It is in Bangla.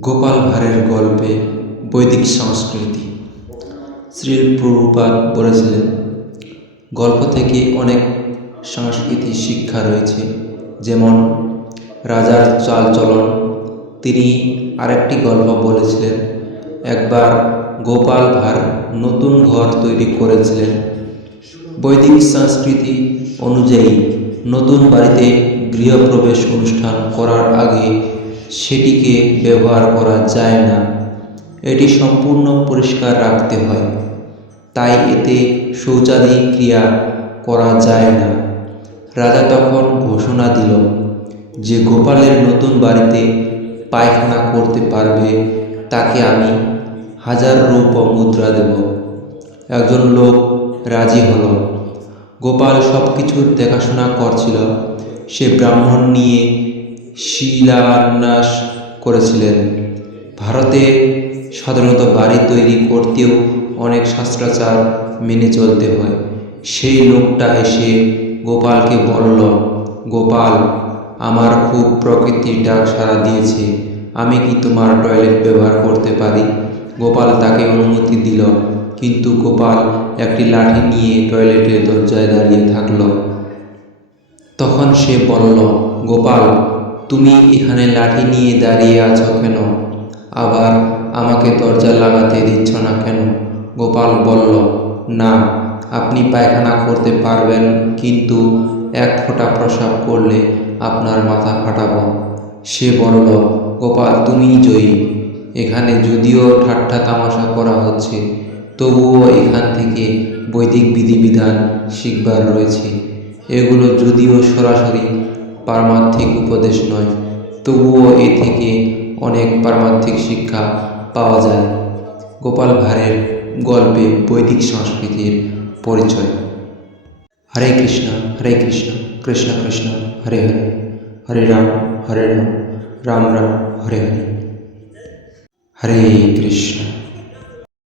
গোপাল ভাঁড়ের গল্পে বৈদিক সংস্কৃতি। শ্রীল প্রভুপাদ বলেছিলেন, গল্প থেকে অনেক সাংস্কৃতিক শিক্ষা রয়েছে। যেমন রাজার চালচলন, তিনি আরেকটি গল্প বলেছিলেন, একবার গোপাল ভাঁড় নতুন ঘর তৈরি করেছিলেন। বৈদিক সংস্কৃতি অনুযায়ী নতুন বাড়িতে গৃহপ্রবেশ অনুষ্ঠান করার আগে সেটিকে ব্যবহার করা যায় না। এটি সম্পূর্ণ পরিষ্কার রাখতে হয়। তাই এতে শৌচাদি ক্রিয়া করা যায় না। রাজা তখন ঘোষণা দিল যে গোপালের নতুন বাড়িতে পায়খানা করতে পারবে, তাকে আমি হাজার রূপ মুদ্রা দেব। একজন লোক রাজি হলো। গোপাল সব কিছুর দেখাশোনা করছিল। সে ব্রাহ্মণ নিয়ে শিলান্যাস করেছিলেন। ভারতে সাধারণত বাড়ি তৈরি করতেও অনেক শাস্ত্রাচার মেনে চলতে হয়। সেই লোকটা এসে গোপালকে বলল, গোপাল, আমার খুব প্রকৃতির ডাক সাড়া দিয়েছে। আমি কি তোমার টয়লেট ব্যবহার করতে পারি? গোপাল তাকে অনুমতি দিল, কিন্তু গোপাল একটি লাঠি নিয়ে টয়লেটের দরজায় দাঁড়িয়ে থাকল। তখন সে বলল, গোপাল তুমি এখানে লাঠি নিয়ে দাঁড়িয়ে আছো কেন? আবার আমাকে দরজা লাগাতে দিচ্ছ না কেন? গোপাল বলল, না, আপনি পায়খানা করতে পারবেন, কিন্তু এক ফোঁটা প্রসাব করলে আপনার মাথা ফাটাবো। সে বলল, গোপাল তুমিই জয়ী। এখানে যদিও ঠাট্টা তামাশা করা হচ্ছে, তবুও এখান থেকে বৈদিক বিধিবিধান শিখবার রয়েছে। এগুলো যদিও সরাসরি পারমার্থিক উপদেশ নয়। তবুও এ থেকে অনেক পারমার্থিক শিক্ষা পাওয়া যায়। গোপাল ভাঁড়ের গল্পে বৈদিক সংস্কৃতির পরিচয়। হরে কৃষ্ণ হরে কৃষ্ণ কৃষ্ণ কৃষ্ণ, হরে হরে। হরে রাম হরে রাম রাম রাম, হরে হরে। হরে কৃষ্ণ।